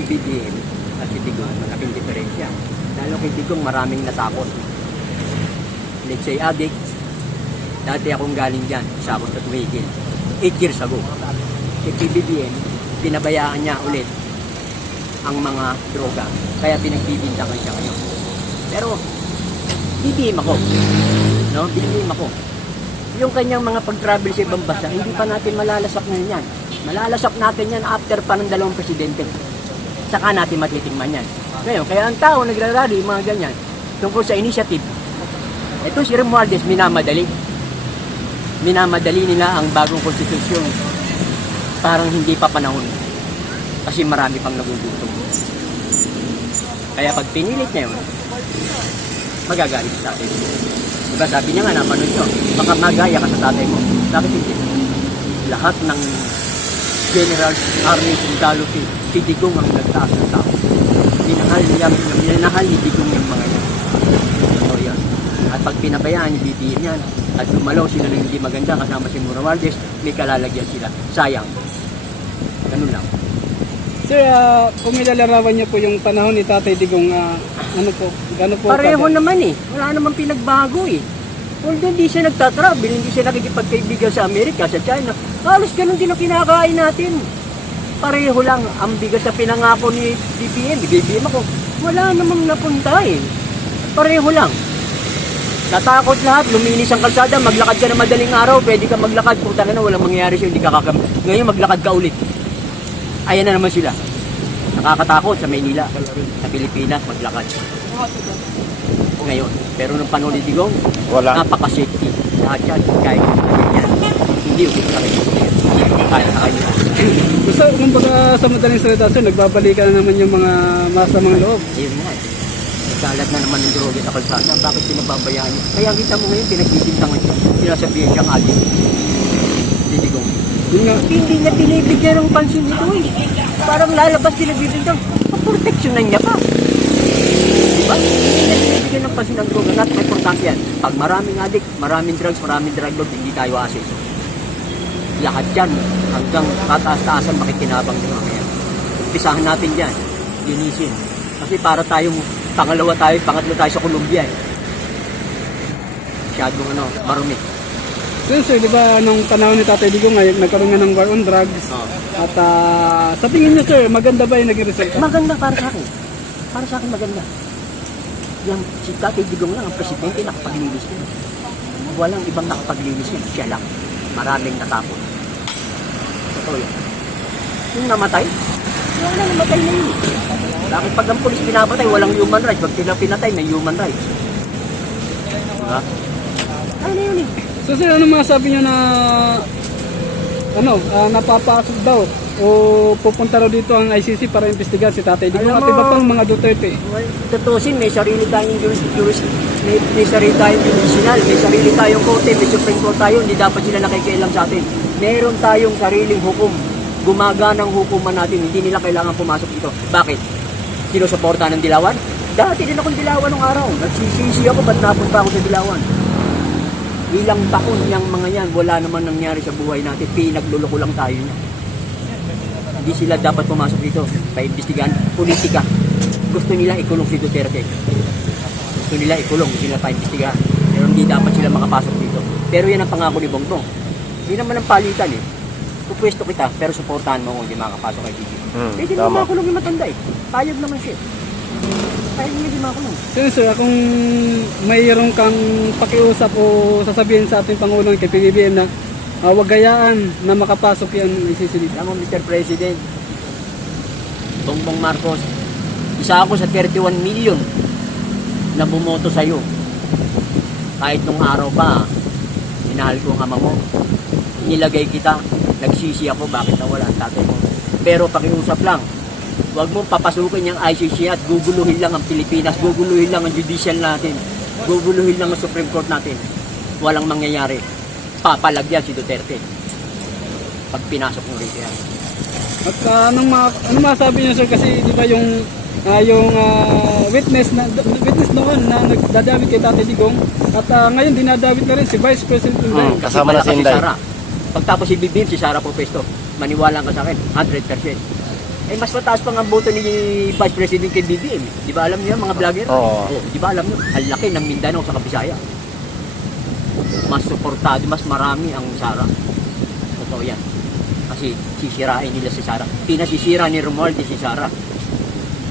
si BBM at si Digong, malaking diferensya. Lalo kay Digong, maraming natakot. Let's say addict, dati akong galing dyan, isa akong sa tumigil. 8 years ago. Kay BBM, pinabayaan niya ulit ang mga droga. Kaya pinagbibintangan siya ngayon. Pero, BBM ako. No? BBM ako. Yung kanyang mga pag-travel sa ibang bansa, hindi pa natin malalasak na yan. Malalasak natin yan after pa ng 2 presidente. Saka natin matitingnan yan. Ngayon, kaya ang tao nagrarally, mga ganyan, tungkol sa initiative. Ito si Romualdez, minamadali. Minamadali nila ang bagong konstitusyon. Parang hindi pa panahon. Kasi marami pang nagugutom. Kaya pag pinilit niya yun, magagalit sa atin. Diba sabi niya nga, napanood nyo, baka magaya ka sa tatay mo. Bakit hindi? Lahat ng General Army sundalo si Digong ang nagtaas ng tao. Minahal ni Digong yung mga yan. So yan. At pag pinabayaan ni BBM yan, at lumalaw sila ng hindi maganda kasama si Romualdez, may kalalagyan sila. Sayang. Ganun lang. Sir, kung ilalarawan niyo po yung panahon ni Tatay Digong, ano po, gano'n po? Pareho naman eh. Wala namang pinagbago eh. Although hindi siya nagtatravel, hindi siya nakikipagkaibigan sa Amerika, sa China, halos ganun din ang kinakain natin. Pareho lang ang bigas na pinangako ni BBM ako. Wala namang napunta eh. Pareho lang. Natakot lahat, luminis ang kalsada, maglakad ka na madaling araw, pwede ka maglakad, puta na walang mangyayari sa'yo, hindi ka Ngayon maglakad ka ulit. Ayan na naman sila. Nakakatakot sa Maynila, sa Pilipinas, maglakad. Ngayon, pero nung panahon ni Digong, napaka-safety. Lahat yan, kahit yan. Hindi ulit sa kayo. Kaya sa kayo. So, kung baga sa madaling salita, sir, nagbabalikan na naman yung mga masamang loob. Ayun nga. Nagkalat na naman ng droga sa kalsada. Bakit pinababayaan niya? Kaya kita mo ngayon, pinagbibintangan siya. Sinasabihin siyang adik. Ni Digong. Hindi niya binibigyan ng pansin nito eh. Parang lalabas pinagbibintang. Paproteksyonan niya pa. Diba? Hindi niya binibigyan ng pansin ng droga. Not may importante yan. Pag maraming adik, maraming drugs, maraming drug lord, hindi tayo asis. Lahat yan, hanggang kataas-taasan makikinabang ng mga yan. Umpisahan natin dyan, linisin. Kasi para tayong pangatlo tayo sa Colombia eh. Masyadong marumi. Sir, di ba nung panahon ni Tatay Digong ngayon, nagkaroon nga ng war on drugs. At sa tingin niyo, sir, maganda ba yung naging result? Maganda para sa akin. Para sa akin maganda. Yung si Tatay Digong lang, ang presidente, nakapaglinis niya. Walang ibang nakapaglinis niya, siya lang. Maraming natapon. Totoo yun. Yung namatay, wala namatay na yun. Bakit pag ang polis pinapatay, walang human rights. Pag sila pinatay, may human rights. Diba? Ay na yun eh. So sir, ano masabi niyo na napapasok daw o pupunta raw dito ang ICC para imbestigahan si Tatay Digong at iba pang mga Duterte? Tutusin, may sarili tayong may sarili tayong judicial, may sarili tayong korte, may Supreme Court tayo, hindi dapat sila nakikialam sa atin. Meron tayong sariling hukom, gumaganang hukuman natin, hindi nila kailangan pumasok dito. Bakit? Sinusuporta ng Dilawan? Dati din akong Dilawan nung araw, nagsisisi ako, ba't napunta ako sa Dilawan? Ilang taon niyang mga yan, wala naman nangyari sa buhay natin, pinagluloko lang tayo niya. Hindi sila dapat pumasok dito, paimbestigahan, politika. Gusto nila ikulong si Duterte. Gusto nila ikulong, gusto nila paimbestigahan. Pero hindi dapat sila makapasok dito. Pero yan ang pangako ni Bongbong. Hindi naman ang palitan eh. Pupwesto kita, pero suportahan mo kung hindi makapasok kay Gigi. Pwede naman makulong yung matanda eh. Payag naman siya. Payag niya di makulong. Sir, kung mayroon kang pakiusap o sasabihin sa ating Pangulong kay PBBM na huwag gayaan na makapasok yan isisilip. Alam mo, Mr. President, Bongbong Marcos, isa ako sa 31 million na bumoto sa'yo. Kahit nung araw pa, minahal ko ang ama mo. Nilagay kita, nagsisi ako, bakit nawala ang tatay mo. Pero pakiusap lang, huwag mong papasukin yung ICC at guguluhin lang ang Pilipinas, guguluhin lang ang judicial natin, guguluhin lang ang Supreme Court natin. Walang mangyayari. Papalagyan si Duterte pag pinasok ng rito yan. At ano masabi niyo, sir, kasi di ba yung witness noon na nagdadawit kay Tatay Digong at ngayon dinadawit na rin si Vice President Inday. Kasama na si Inday. Pagtapos si BBM, si Sara Popesto, maniwala ka sa akin, 100%. Eh, mas mataas pa nga ang boto ni Vice President kay BBM. Di ba alam niyo mga vlogger? Oo. Di ba alam niyo? Ang laki ng Mindanao sa Kabisaya. Mas suportado, mas marami ang Sara. Totoo yan. Kasi sisirain nila si Sara. Pinasisira ni Romualdez si Sara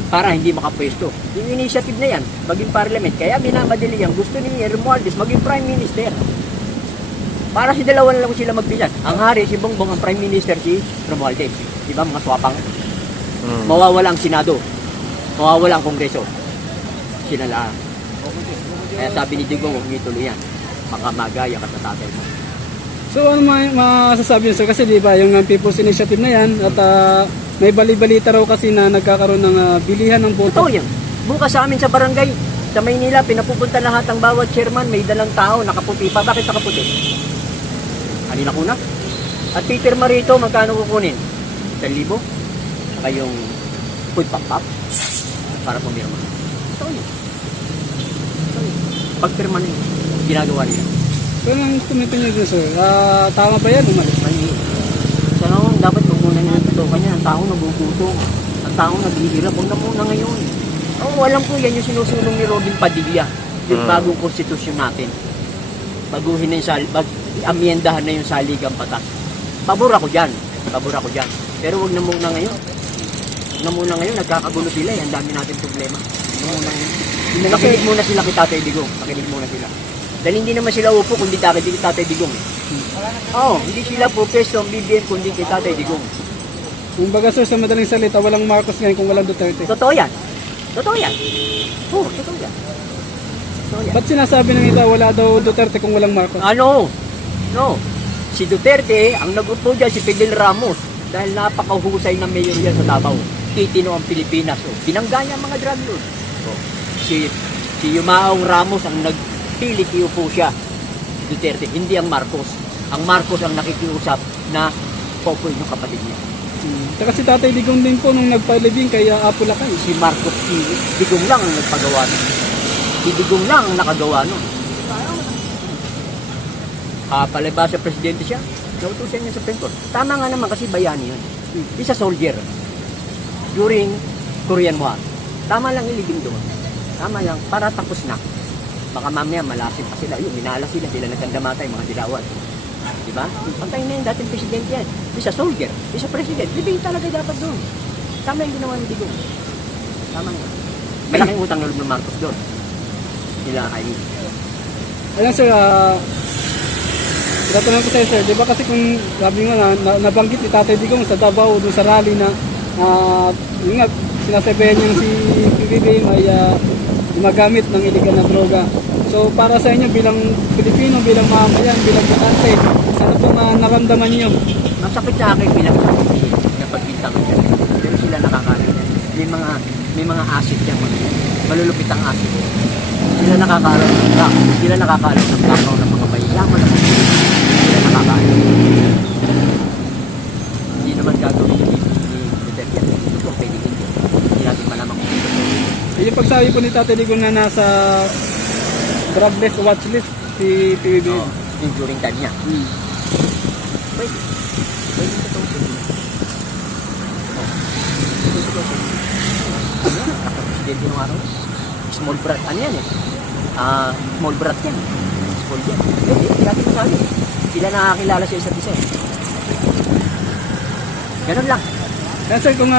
para hindi makapwesto. Yung initiative na yan, maging parliament. Kaya minamadali yan. Gusto ni Romualdez maging prime minister. Para si dalawa na lang sila magbilan. Ang hari, si Bongbong, ang prime minister, si Romualdez. Di ba mga swapang? Mawawala ang Senado. Mawawala ang Kongreso. Sila lang. Kaya sabi ni Digong, huwag niyo tuloy yan. Baka magaya ka sa tatay mo. So ano masasabi niyo sir? Kasi di ba yung People's Initiative na yan at may bali-balita raw kasi na nagkakaroon ng bilihan ng boto. Totoo yan. Bukas sa amin sa barangay, sa Maynila, pinapupunta lahat ang bawat chairman, may dalang tao, nakaputi pa. Bakit nakaputi? Kanina kuna. At pipirma rito, magkano kukunin? 1,000? Saka yung food pop-up para pumirma. Totoo yun. Pagpirma na yun, ginagawa nila. So anong tumitingin niyo sir? Tama ba yan? Mali. Sa noon, dapat huwag muna nyo natutukan yan. Ang tao nagugutom. Ang tao naghihirap. Huwag na muna ngayon. Oo, alam ko yan yung sinusulong ni Robin Padilla. Yung bagong konstitusyon natin. Baguhin na yung amiendahan na yung saligang batas. Pabor ako dyan. Pero huwag na muna ngayon. Huwag na muna ngayon. Nagkakagulo sila. Ang dami natin problema. Huwag na muna ngayon. Makinig muna sila kay Tatay Digong. Makinig muna sila. Dahil hindi naman sila upo kundi kay Tatay Digong. Oo, hindi sila po peso ang BBM kundi kay Tatay Digong. Kung baga sir, sa madaling salita, walang Marcos ngayon kung walang Duterte. Totoo yan. Oo, totoo yan. Totoo yan. Ba't sinasabi ng iba wala daw Duterte kung walang Marcos? No. Si Duterte, ang nag-upo dyan, si Fidel Ramos. Dahil napakahusay na mayor yan sa Davao. Titino ang Pilipinas. Binangga niya ang mga drug lords. Si Yumaong Ramos ang nagpilit iupo siya. Duterte, hindi ang Marcos. Ang Marcos ang nakikiusap na popoy ng kapatid niya. Saka si Tatay Digong din po nung nagpalibing kay Apo Lakay. Si Marcos, si Digong lang ang nagpagawa nun. Si Digong lang ang nakagawa nun. Palibasa sa presidente siya, nautusan niya sa Supreme Court. Tama nga naman kasi bayani yun. Isa soldier during Korean War. Tama lang ilibing doon. Tama lang, para tapos na. Baka mamaya malasin pa sila. Yung minala sila nagkandamatay, mga dilawan. Diba? Pantay na yung dating presidente yan. Isa soldier, isa president. Libing talaga dapat doon. Tama yung ginawa ni Digong. Tama nga. Malaking utang na loob ng Marcos doon. Sila kayo. Ayan sir, tinatanong ko sa'yo sir, di ba kasi kung sabi nga nabanggit ni Tatay Digong sa Davao doon sa rally na yun nga, sinasabihan niyang si PBBM ay gumagamit ng iligal na droga. So para sa inyo bilang Pilipino, bilang mamayan, bilang butante, ano pong naramdaman niyo? Masakit sa akin bilang na pagbintang ko. Pero sila nakakalit. May mga asset yan. Malulupit ang asset. Sila nakakalit ng black. Sila nakakalit ng background ng mga mayayaman. Sila nakakalit. Hindi naman gagawin ni Duterte. Ito, pwede hindi. Hindi natin malaman kung ito. Yung pagsabi po ni Tatay Digong na nasa drug list o watch list si PBBM. Yung during time niya. Pwede. Pwede ito itong nakapresidente nung araw. Small brat. Ano yan eh? Small brat yan. Small yan. Pwede. Hindi natin masabi. Sila nakakilala sa isa't isa. Ganun lang. Kaya sir, kung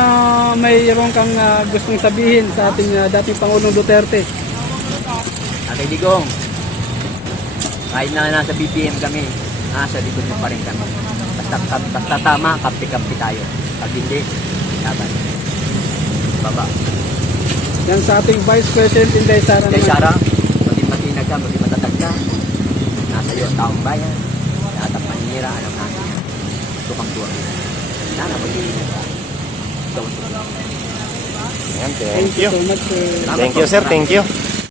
mayroon kang gustong sabihin sa ating dating Pangulong Duterte. Tatay Digong, kahit na nasa BBM kami, nasa likod mo pa rin kami. Basta tama, kampi-kampi tayo. Pag hindi, laban. Baba. Yan sa ating Vice President Inday Sara Kay naman. Sara, maging matinag ka, maging matatag ka. Nasa iyo ang taong bayan. Lahat ang manira, alam natin yan. Tukang-tuwag. Sana mag-iingat ka. Ayan, thank you. So much, sir. Thank you sir, thank you.